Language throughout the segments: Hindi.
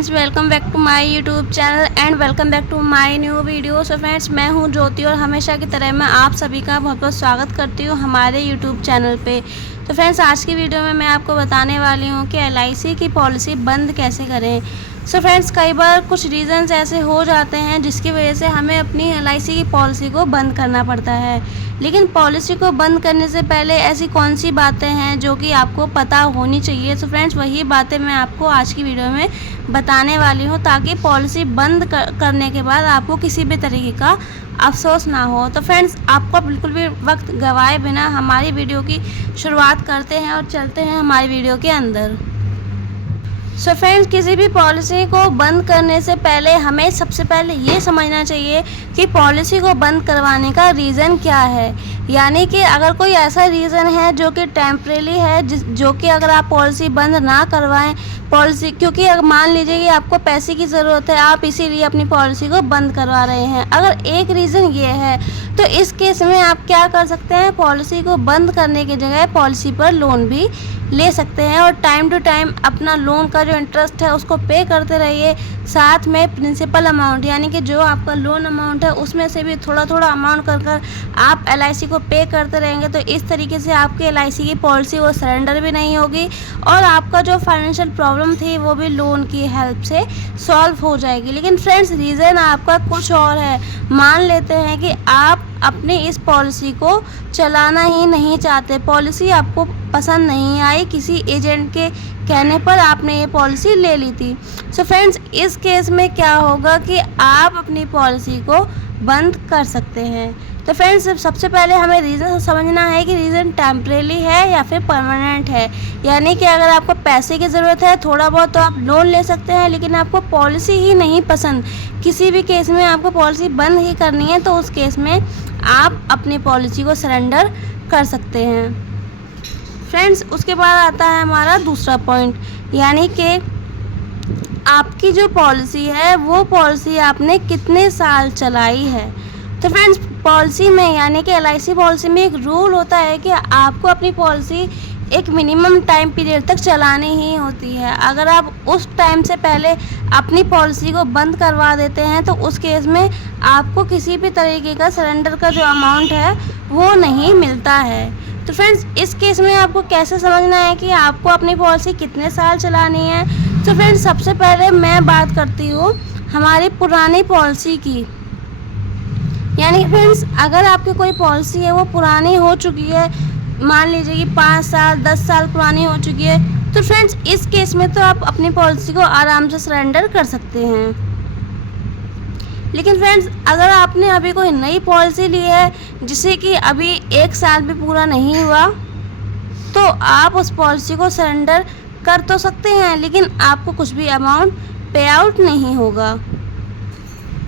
Friends, welcome back to my YouTube channel and welcome back to my new video. So friends, मैं हूं ज्योति और हमेशा की तरह मैं आप सभी का बहुत बहुत स्वागत करती हूं हमारे यूट्यूब चैनल पे। तो फ्रेंड्स, आज की वीडियो में मैं आपको बताने वाली हूं कि LIC की पॉलिसी बंद कैसे करें। सो फ्रेंड्स, कई बार कुछ रीज़न्स ऐसे हो जाते हैं जिसकी वजह से हमें अपनी LIC की पॉलिसी को बंद करना पड़ता है। लेकिन पॉलिसी को बंद करने से पहले ऐसी कौन सी बातें हैं जो कि आपको पता होनी चाहिए। सो फ्रेंड्स, वही बातें मैं आपको आज की वीडियो में बताने वाली हूँ ताकि पॉलिसी बंद करने के बाद आपको किसी भी तरीके का अफसोस ना हो। तो फ्रेंड्स, आपको बिल्कुल भी वक्त गंवाए बिना हमारी वीडियो की शुरुआत करते हैं और चलते हैं हमारी वीडियो के अंदर। सो फ्रेंड्स, किसी भी पॉलिसी को बंद करने से पहले हमें सबसे पहले ये समझना चाहिए कि पॉलिसी को बंद करवाने का रीज़न क्या है। यानी कि अगर कोई ऐसा रीज़न है जो कि टेम्परेरी है, जो कि अगर आप पॉलिसी बंद ना करवाएं, पॉलिसी क्योंकि अगर मान लीजिए कि आपको पैसे की ज़रूरत है, आप इसीलिए अपनी पॉलिसी को बंद करवा रहे हैं। अगर एक रीज़न ये है तो इस केस में आप क्या कर सकते हैं, पॉलिसी को बंद करने की जगह पॉलिसी पर लोन भी ले सकते हैं और टाइम टू टाइम अपना लोन का जो इंटरेस्ट है उसको पे करते रहिए। साथ में प्रिंसिपल अमाउंट यानी कि जो आपका लोन अमाउंट है उसमें से भी थोड़ा थोड़ा अमाउंट कर आप LIC को पे करते रहेंगे। तो इस तरीके से आपकी LIC की पॉलिसी वो सरेंडर भी नहीं होगी और आपका जो फाइनेंशियल प्रॉब्लम थी वो भी लोन की हेल्प से सॉल्व हो जाएगी। लेकिन फ्रेंड्स, रीज़न आपका कुछ और है। मान लेते हैं कि आप अपनी इस पॉलिसी को चलाना ही नहीं चाहते, पॉलिसी आपको पसंद नहीं आई, किसी एजेंट के कहने पर आपने ये पॉलिसी ले ली थी। सो फ्रेंड्स, इस केस में क्या होगा कि आप अपनी पॉलिसी को बंद कर सकते हैं। तो फ्रेंड्स, सबसे पहले हमें रीज़न समझना है कि रीज़न टेम्परेरी है या फिर परमानेंट है। यानी कि अगर आपको पैसे की ज़रूरत है थोड़ा बहुत तो आप लोन ले सकते हैं, लेकिन आपको पॉलिसी ही नहीं पसंद, किसी भी केस में आपको पॉलिसी बंद ही करनी है, तो उस केस में आप अपनी पॉलिसी को सरेंडर कर सकते हैं। फ्रेंड्स, उसके बाद आता है हमारा दूसरा पॉइंट, यानी कि आपकी जो पॉलिसी है वो पॉलिसी आपने कितने साल चलाई है। तो फ्रेंड्स, पॉलिसी में यानी कि LIC पॉलिसी में एक रूल होता है कि आपको अपनी पॉलिसी एक मिनिमम टाइम पीरियड तक चलानी ही होती है। अगर आप उस टाइम से पहले अपनी पॉलिसी को बंद करवा देते हैं तो उस केस में आपको किसी भी तरीके का सरेंडर का जो अमाउंट है वो नहीं मिलता है। तो फ्रेंड्स, इस केस में आपको कैसे समझना है कि आपको अपनी पॉलिसी कितने साल चलानी है। तो फ्रेंड्स, सबसे पहले मैं बात करती हूँ हमारी पुरानी पॉलिसी की। यानी फ्रेंड्स, अगर आपकी कोई पॉलिसी है वो पुरानी हो चुकी है, मान लीजिए कि 5 साल 10 साल पुरानी हो चुकी है, तो फ्रेंड्स इस केस में तो आप अपनी पॉलिसी को आराम से सरेंडर कर सकते हैं। लेकिन फ्रेंड्स, अगर आपने अभी कोई नई पॉलिसी ली है जिसे कि अभी 1 साल भी पूरा नहीं हुआ, तो आप उस पॉलिसी को सरेंडर कर तो सकते हैं, लेकिन आपको कुछ भी अमाउंट पे आउट नहीं होगा।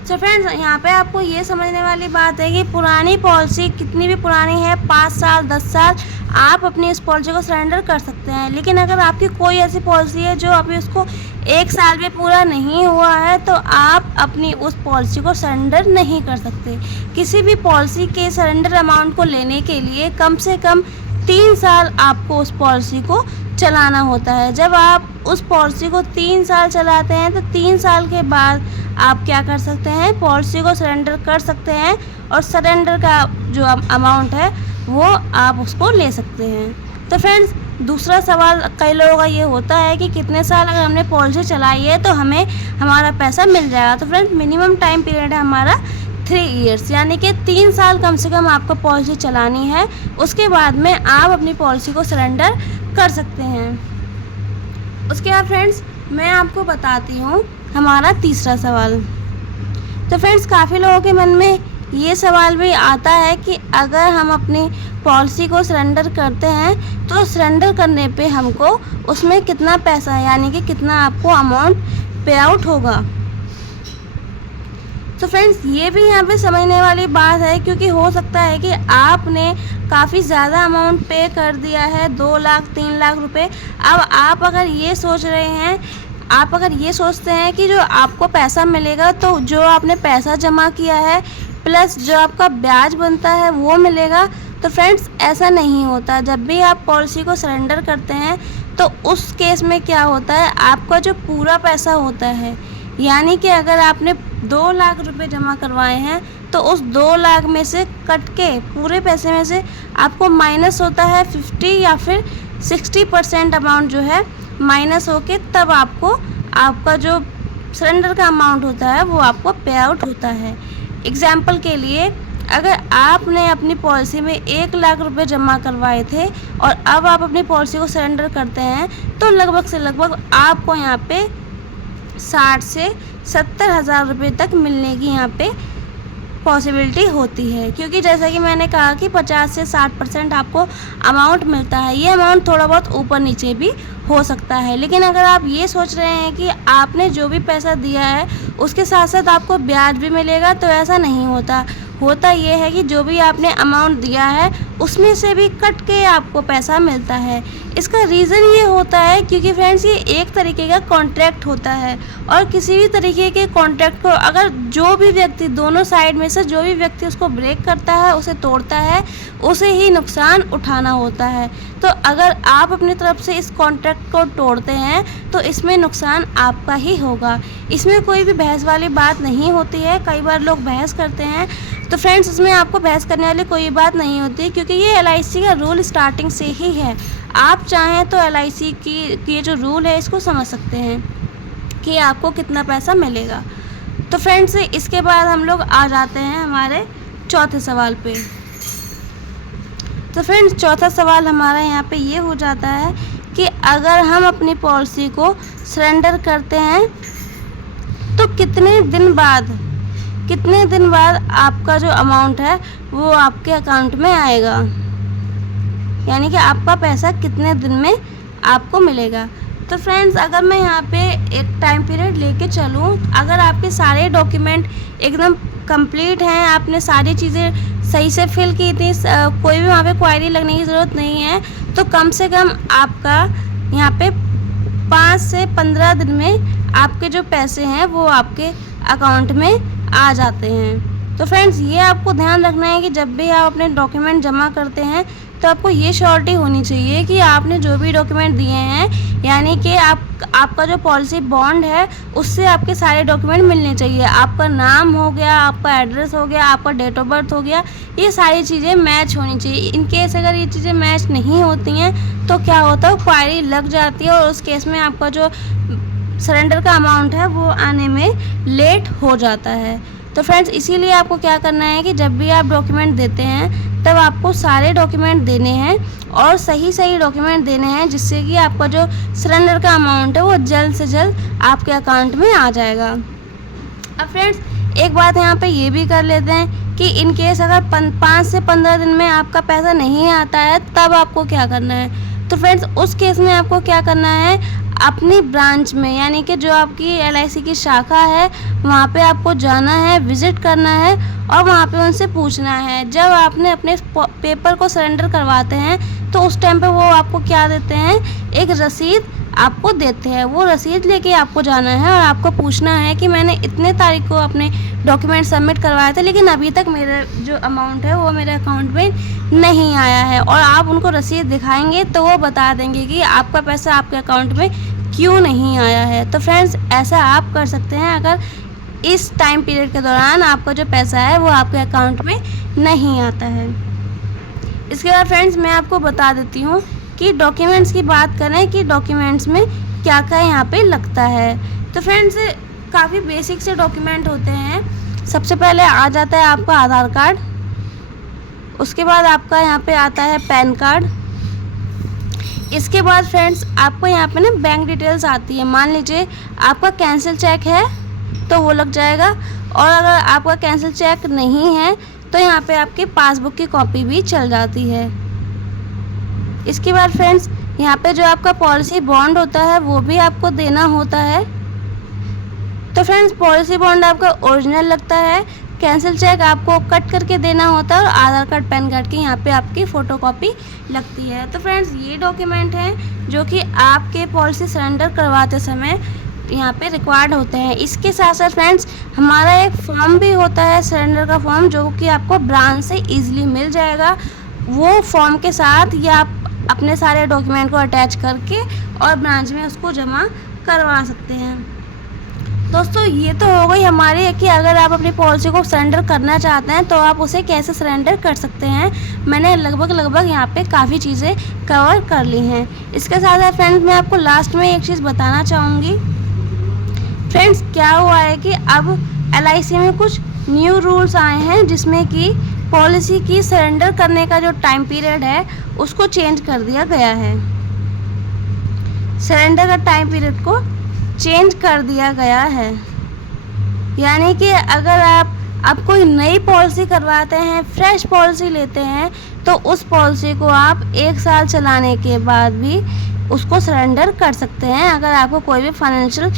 तो फ्रेंड्स, यहाँ पे आपको ये समझने वाली बात है कि पुरानी पॉलिसी कितनी भी पुरानी है, 5 साल 10 साल, आप अपनी इस पॉलिसी को सरेंडर कर सकते हैं। लेकिन अगर आपकी कोई ऐसी पॉलिसी है जो अभी उसको 1 साल भी पूरा नहीं हुआ है, तो आप अपनी उस पॉलिसी को सरेंडर नहीं कर सकते। किसी भी पॉलिसी के सरेंडर अमाउंट को लेने के लिए कम से कम 3 साल आपको उस पॉलिसी को चलाना होता है। जब आप उस पॉलिसी को 3 साल चलाते हैं तो 3 साल के बाद आप क्या कर सकते हैं, पॉलिसी को सरेंडर कर सकते हैं और सरेंडर का जो अमाउंट है वो आप उसको ले सकते हैं। तो फ्रेंड्स, दूसरा सवाल कई लोगों का ये होता है कि कितने साल अगर हमने पॉलिसी चलाई है तो हमें हमारा पैसा मिल जाएगा। तो फ्रेंड्स, मिनिमम टाइम पीरियड है हमारा 3 ईयर्स, यानी कि 3 साल कम से कम आपको पॉलिसी चलानी है। उसके बाद में आप अपनी पॉलिसी को सरेंडर कर सकते हैं। उसके बाद फ्रेंड्स, मैं आपको बताती हूँ हमारा तीसरा सवाल। तो फ्रेंड्स, काफ़ी लोगों के मन में ये सवाल भी आता है कि अगर हम अपनी पॉलिसी को सरेंडर करते हैं तो सरेंडर करने पे हमको उसमें कितना पैसा यानी कि कितना आपको अमाउंट पे आउट होगा। तो फ्रेंड्स, ये भी यहाँ पे समझने वाली बात है, क्योंकि हो सकता है कि आपने काफ़ी ज़्यादा अमाउंट पे कर दिया है, 2 लाख 3 लाख रुपए। अब आप अगर ये सोच रहे हैं, आप अगर ये सोचते हैं कि जो आपको पैसा मिलेगा तो जो आपने पैसा जमा किया है प्लस जो आपका ब्याज बनता है वो मिलेगा, तो फ्रेंड्स ऐसा नहीं होता। जब भी आप पॉलिसी को सरेंडर करते हैं तो उस केस में क्या होता है, आपका जो पूरा पैसा होता है, यानी कि अगर आपने 2 लाख रुपए जमा करवाए हैं तो उस 2 लाख में से कट के पूरे पैसे में से आपको माइनस होता है 50 या फिर 60% अमाउंट जो है माइनस होके तब आपको आपका जो सरेंडर का अमाउंट होता है वो आपको पे आउट होता है। एग्जाम्पल के लिए, अगर आपने अपनी पॉलिसी में 1 लाख रुपए जमा करवाए थे और अब आप अपनी पॉलिसी को सरेंडर करते हैं तो लगभग से लगभग आपको यहाँ पे 60 से 70 हज़ार रुपये तक मिलने की यहाँ पे पॉसिबिलिटी होती है, क्योंकि जैसा कि मैंने कहा कि 50 से 60% आपको अमाउंट मिलता है। ये अमाउंट थोड़ा बहुत ऊपर नीचे भी हो सकता है, लेकिन अगर आप ये सोच रहे हैं कि आपने जो भी पैसा दिया है उसके साथ साथ आपको ब्याज भी मिलेगा, तो ऐसा नहीं होता। होता ये है कि जो भी आपने अमाउंट दिया है उसमें से भी कट के आपको पैसा मिलता है। इसका रीज़न ये होता है क्योंकि फ्रेंड्स ये एक तरीके का कॉन्ट्रैक्ट होता है और किसी भी तरीके के कॉन्ट्रैक्ट को अगर जो भी व्यक्ति, दोनों साइड में से जो भी व्यक्ति उसको ब्रेक करता है, उसे तोड़ता है, उसे ही नुकसान उठाना होता है। तो अगर आप अपनी तरफ से इस कॉन्ट्रैक्ट को तोड़ते हैं तो इसमें नुकसान आपका ही होगा। इसमें कोई भी बहस वाली बात नहीं होती है। कई बार लोग बहस करते हैं, तो फ्रेंड्स इसमें आपको बहस करने वाली कोई बात नहीं होती, क्योंकि ये LIC का रूल स्टार्टिंग से ही है। आप चाहें तो LIC की जो रूल है इसको समझ सकते हैं कि आपको कितना पैसा मिलेगा। तो फ्रेंड्स इसके बाद हम लोग आ जाते हैं हमारे चौथे सवाल पे। तो फ्रेंड्स चौथा सवाल हमारा यहाँ पे ये हो जाता है कि अगर हम अपनी पॉलिसी को सरेंडर करते हैं तो कितने दिन बाद आपका जो अमाउंट है वो आपके अकाउंट में आएगा, यानी कि आपका पैसा कितने दिन में आपको मिलेगा। तो फ्रेंड्स अगर मैं यहाँ पे एक टाइम पीरियड लेके चलूँ, अगर आपके सारे डॉक्यूमेंट एकदम कंप्लीट हैं, आपने सारी चीज़ें सही से फिल की थी, कोई भी वहाँ पे क्वायरी लगने की ज़रूरत नहीं है, तो कम से कम आपका यहाँ पे 5 से 15 दिन में आपके जो पैसे हैं वो आपके अकाउंट में आ जाते हैं। तो फ्रेंड्स ये आपको ध्यान रखना है कि जब भी आप अपने डॉक्यूमेंट जमा करते हैं तो आपको ये श्योरिटी होनी चाहिए कि आपने जो भी डॉक्यूमेंट दिए हैं, यानी कि आपका जो पॉलिसी बॉन्ड है उससे आपके सारे डॉक्यूमेंट मिलने चाहिए। आपका नाम हो गया, आपका एड्रेस हो गया, आपका डेट ऑफ बर्थ हो गया, ये सारी चीज़ें मैच होनी चाहिए। इन केस अगर ये चीज़ें मैच नहीं होती हैं तो क्या होता है, क्वायरी लग जाती है और उस केस में आपका जो सरेंडर का अमाउंट है वो आने में लेट हो जाता है। तो फ्रेंड्स इसीलिए आपको क्या करना है कि जब भी आप डॉक्यूमेंट देते हैं तब आपको सारे डॉक्यूमेंट देने हैं और सही डॉक्यूमेंट देने हैं, जिससे कि आपका जो सरेंडर का अमाउंट है वो जल्द से जल्द आपके अकाउंट में आ जाएगा। अब फ्रेंड्स एक बात यहाँ पे ये भी कर लेते हैं कि इन केस अगर 5 से 15 दिन में आपका पैसा नहीं आता है तब आपको क्या करना है। तो फ्रेंड्स उस केस में आपको क्या करना है, अपनी ब्रांच में, यानी कि जो आपकी LIC की शाखा है वहाँ पे आपको जाना है, विज़िट करना है और वहाँ पे उनसे पूछना है। जब आपने अपने पेपर को सरेंडर करवाते हैं तो उस टाइम पे वो आपको क्या देते हैं, एक रसीद आपको देते हैं। वो रसीद लेके आपको जाना है और आपको पूछना है कि मैंने इतने तारीख को अपने डॉक्यूमेंट सबमिट करवाए थे, लेकिन अभी तक मेरा जो अमाउंट है वो मेरे अकाउंट में नहीं आया है। और आप उनको रसीद दिखाएंगे तो वो बता देंगे कि आपका पैसा आपके अकाउंट में क्यों नहीं आया है। तो फ्रेंड्स ऐसा आप कर सकते हैं अगर इस टाइम पीरियड के दौरान आपका जो पैसा है वो आपके अकाउंट में नहीं आता है। इसके बाद फ्रेंड्स मैं आपको बता देती हूँ कि डॉक्यूमेंट्स की बात करें कि डॉक्यूमेंट्स में क्या क्या यहाँ पे लगता है। तो फ्रेंड्स काफ़ी बेसिक से डॉक्यूमेंट होते हैं। सबसे पहले आ जाता है आपका आधार कार्ड, उसके बाद आपका यहाँ पे आता है पैन कार्ड। इसके बाद फ्रेंड्स आपको यहाँ पे ना बैंक डिटेल्स आती है। मान लीजिए आपका कैंसिल चेक है तो वो लग जाएगा, और अगर आपका कैंसिल चेक नहीं है तो यहाँ पे आपकी पासबुक की कॉपी भी चल जाती है। इसके बाद फ्रेंड्स यहाँ पे जो आपका पॉलिसी बॉन्ड होता है वो भी आपको देना होता है। तो फ्रेंड्स पॉलिसी बॉन्ड आपका ओरिजिनल लगता है, कैंसिल चेक आपको कट करके देना होता है और आधार कार्ड पैन कार्ड की यहाँ पे आपकी फ़ोटोकॉपी लगती है। तो फ्रेंड्स ये डॉक्यूमेंट हैं जो कि आपके पॉलिसी सरेंडर करवाते समय यहाँ पे रिक्वायर्ड होते हैं। इसके साथ साथ फ्रेंड्स हमारा एक फॉर्म भी होता है, सरेंडर का फॉर्म, जो कि आपको ब्रांच से ईजिली मिल जाएगा। वो फॉर्म के साथ या अपने सारे डॉक्यूमेंट को अटैच करके और ब्रांच में उसको जमा करवा सकते हैं। दोस्तों ये तो हो गई हमारी कि अगर आप अपनी पॉलिसी को सरेंडर करना चाहते हैं तो आप उसे कैसे सरेंडर कर सकते हैं। मैंने लगभग यहाँ पे काफ़ी चीज़ें कवर कर ली हैं। इसके साथ साथ फ्रेंड्स मैं आपको लास्ट में एक चीज़ बताना चाहूँगी। फ्रेंड्स क्या हुआ है कि अब LIC में कुछ न्यू रूल्स आए हैं जिसमें कि पॉलिसी की सरेंडर करने का जो टाइम पीरियड है उसको चेंज कर दिया गया है। सरेंडर का टाइम पीरियड को चेंज कर दिया गया है। यानी कि अगर आप कोई नई पॉलिसी करवाते हैं, फ्रेश पॉलिसी लेते हैं, तो उस पॉलिसी को आप 1 साल चलाने के बाद भी उसको सरेंडर कर सकते हैं। अगर आपको कोई भी फाइनेंशियल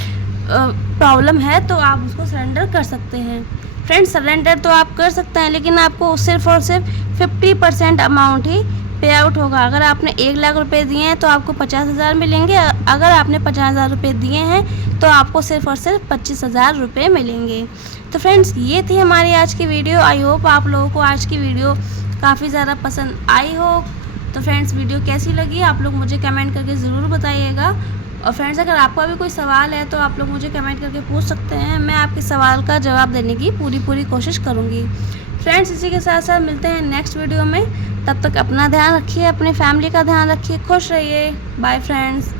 प्रॉब्लम है तो आप उसको सरेंडर कर सकते हैं। फ्रेंड्स सरेंडर तो आप कर सकते हैं लेकिन आपको सिर्फ और सिर्फ 50% अमाउंट ही पे आउट होगा। अगर आपने 1 लाख रुपए दिए हैं तो आपको 50,000 मिलेंगे। अगर आपने 50,000 रुपये दिए हैं तो आपको सिर्फ और सिर्फ 25,000 रुपये मिलेंगे। तो फ्रेंड्स ये थी हमारी आज की वीडियो। आई होप आप लोगों को आज की वीडियो काफ़ी ज़्यादा पसंद आई हो। तो फ्रेंड्स वीडियो कैसी लगी आप लोग मुझे कमेंट करके ज़रूर बताइएगा। और फ्रेंड्स अगर आपका भी कोई सवाल है तो आप लोग मुझे कमेंट करके पूछ सकते हैं। मैं आपके सवाल का जवाब देने की पूरी कोशिश करूँगी। फ्रेंड्स इसी के साथ साथ मिलते हैं नेक्स्ट वीडियो में। तब तक अपना ध्यान रखिए, अपनी फैमिली का ध्यान रखिए, खुश रहिए। Bye friends.